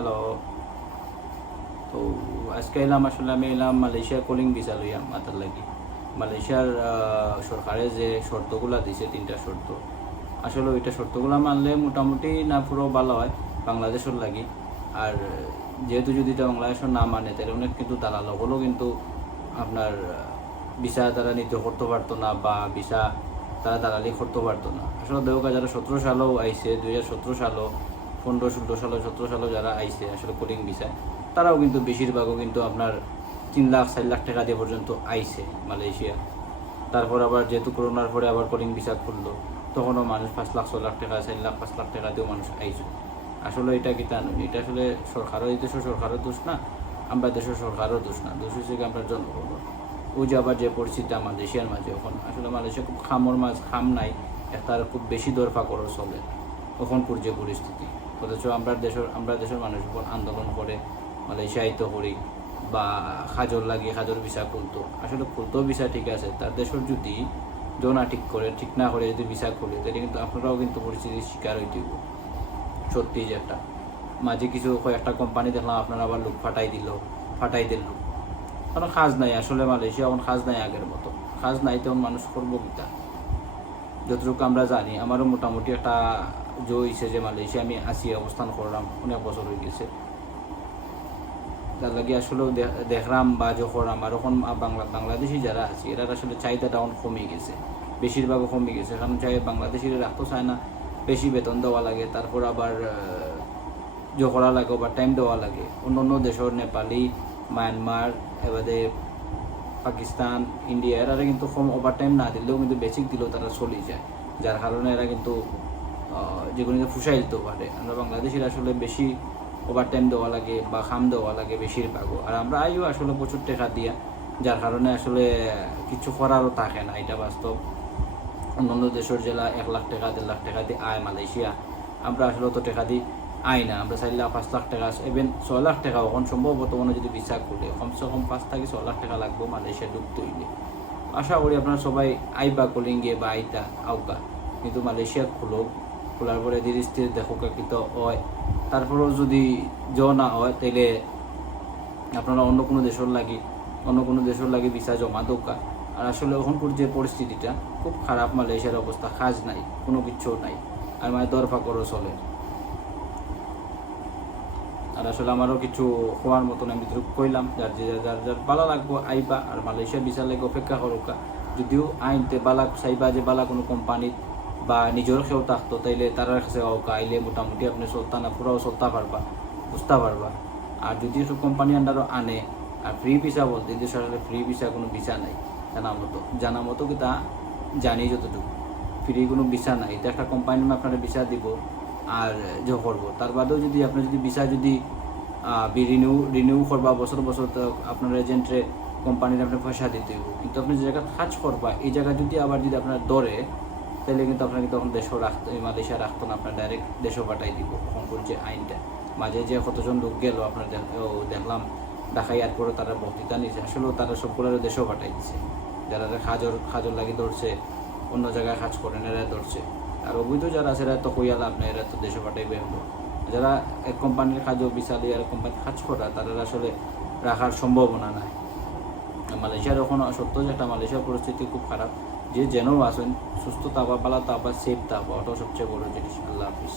Hello. তো আজকে এলাম, আসলে আমি এলাম মালয়েশিয়া কলিং ভিসা লইয়া মাথার লাগি। মালয়েশিয়ার সরকারে যে শর্তগুলা দিছে, 3টা শর্ত, আসলে ওইটা শর্তগুলা মানলে মোটামুটি না পুরো ভালো হয় বাংলাদেশের লাগি। আর যেহেতু যদি এটা বাংলাদেশের না মানে, তাহলে অনেক কিন্তু দালালগুলো কিন্তু আপনার ভিসা তারা নিতে করতে পারতো না, বা ভিসা তারা দালালি করতে পারতো না। আসলে দেখা যারা 17 সালেও আইসে, 2017 সালও, 15, 16 সালে, 17 সালেও যারা আইসে আসলে কলিং ভিসা, তারাও কিন্তু বেশিরভাগও কিন্তু আপনার 3 লাখ 4 লাখ টাকা দিয়ে পর্যন্ত আইসে মালয়েশিয়া। তারপর আবার যেহেতু করোনার পরে আবার কলিং ভিসা খুললো, তখনও মানুষ 5 লাখ 6 লাখ টাকা, 4 লাখ 5 লাখ টাকা দিয়েও মানুষ আইসে। আসলে এটা কি তা নয়, এটা আসলে সরকারও, এই দেশের সরকারও দোষ না, আমরা দেশের সরকারও দোষ না, দোষ হচ্ছে আমরা জনগণ। ওই যে আবার যে পরিস্থিতি মালয়েশিয়ার মাঝে, এখন আসলে মালয়েশিয়া খুব খাম নাই, তার খুব বেশি দরফা করো চলে ওখানকার যে পরিস্থিতি। অথচ আমরা দেশের মানুষ উপর আন্দোলন করে মালয়েশিয়া আইতো করি, বা খাজর লাগিয়ে খাজর ভিসা খুলতো। আসলে খুলতেও ভিসা ঠিক আছে, তার দেশের যদি জোনা ঠিক না করে যদি ভিসা খুলে, তাহলে কিন্তু আপনারাও কিন্তু পরিস্থিতির শিকার হইতে হবে। সত্যি যে একটা মাঝে কিছু কয়েকটা কোম্পানি দেখলাম আপনারা আবার লোক ফাটাই দিল লোক, কারণ কাজ নাই। আসলে মালয়েশিয়া এখন কাজ নাই আগের মতো, কাজ নাই তখন মানুষ করবো কিতা। যতটুকু আমরা জানি, আমারও মোটামুটি একটা হয়েছে যে মালয়েশিয়া আমি অবস্থান করলাম, অনেক বছর হয়ে গেছে। তার লাগে আসলে দেখলাম বা যখন আমার এখন বাংলাদেশি যারা আছে, এরা আসলে চাহিদাটা এখন কমে গেছে, বেশিরভাগও কমে গেছে। কারণ বাংলাদেশিরা রাখতে চায় না, বেশি বেতন দেওয়া লাগে, তারপর আবার করা লাগে, ওভার টাইম দেওয়া লাগে। অন্য দেশের নেপালি, মায়ানমার, এবারে পাকিস্তান, ইন্ডিয়া, এরা কিন্তু কম ওভার টাইম না দিলেও কিন্তু বেসিক দিলেও তারা চলে যায়, যার কারণে এরা কিন্তু যেগুলো ফুসাই দিতে পারে। আমরা বাংলাদেশের আসলে বেশি ওভার টাইম দেওয়া লাগে বা খাম দেওয়া লাগে বেশিরভাগও, আর আমরা আইও আসলে প্রচুর টাকা দিয়া, যার কারণে আসলে কিছু করারও থাকে না, এটা বাস্তব। অন্যান্য দেশের জেলা 1 লাখ টাকা 1.5 লাখ টাকা দিয়ে আয় মালয়েশিয়া, আমরা আসলে অত টাকা দিয়ে আয় না। আমরা 4 লাখ 5 লাখ টাকা, ইভেন 6 লাখ টাকা এখন সম্ভবত মনে যদি ভিসা খুলে কমসে কম 5 থেকে 6 লাখ টাকা লাগবে মালয়েশিয়া ঢুকতে হইলে। আশা করি আপনারা সবাই আইবা কলিঙ্গে বা আইতা আউকা, কিন্তু মালয়েশিয়া খোলার পরে ধীরে স্থির দেখো কিন্তু হয়। তারপরেও যদি না হয়, তাইলে আপনারা অন্য কোনো দেশের লাগি ভিসা জমা দৌকা। আর আসলে ওখানকার যে পরিস্থিতিটা খুব খারাপ, মালয়েশিয়ার অবস্থা, কাজ নাই, কোনো কিচ্ছু নাই, আর মানে দরফা করো চলে। আর আসলে আমারও কিছু হওয়ার মতন আমি কইলাম, যার ভালো লাগবো আইবা, আর মালয়েশিয়া ভিসা লাগে অপেক্ষা করুকা। যদিও আইনতে বালা চাইবা যে বালা কোনো কোম্পানিত বা নিজের কেউ থাকতো, তাইলে তার কাছে আইলে মোটামুটি আপনি পুরাও চলতে পারবা, বুঝতে পারবা। আর যদি সব কোম্পানি আন্ডারও আনে, আর ফ্রি ভিসা বলতে যে আসলে ফ্রি ভিসা কোনো ভিসা নাই, জানা মতো কি তা জানি যতটুকু, ফ্রি কোনো ভিসা নাই। এটা একটা কোম্পানি আপনারা ভিসা দিব আর যে করবো, তার বাদেও যদি আপনি যদি ভিসা যদি রিনিউ করবা বছর বছর, তো আপনার এজেন্টরে কোম্পানির আপনি পয়সা দিতে হইব। কিন্তু আপনি যে জায়গা কাজ করবা, এই জায়গা যদি আবার যদি আপনার ধরে, তাহলে কিন্তু আপনাকে তখন দেশও মালয়েশিয়া রাখতো না, আপনার ডাইরেক্ট দেশও পাঠাই দিব। তখন যে আইনটা মাঝে যে কতজন লোক গেল আপনার দেখলাম ঢাকা এয়ারপোর্টে, তারা বক্তৃতা নিয়েছে, আসলেও তারা সবগুলো দেশও পাঠাই দিচ্ছে। যারা খাজর লাগি ধরছে, অন্য জায়গায় কাজ করেন এরা ধরছে। আর অবৈধ যারা আছে এরা তো কইয়ালা আপনার, এরা তো দেশও পাঠাইবে। যারা এক কোম্পানির কাজও বিচার দিয়ে আর কোম্পানির কাজ করা, তারা আসলে রাখার সম্ভাবনা নাই। মালয়েশিয়ার এখন সত্য যে একটা মালয়েশিয়ার পরিস্থিতি খুব খারাপ। যে যেন আসেন সুস্থ থাকবা, পালা থাকবা, সেফ থাকবা, ওটাও সবচেয়ে বড় জিনিস। আল্লাহ হাফিজ।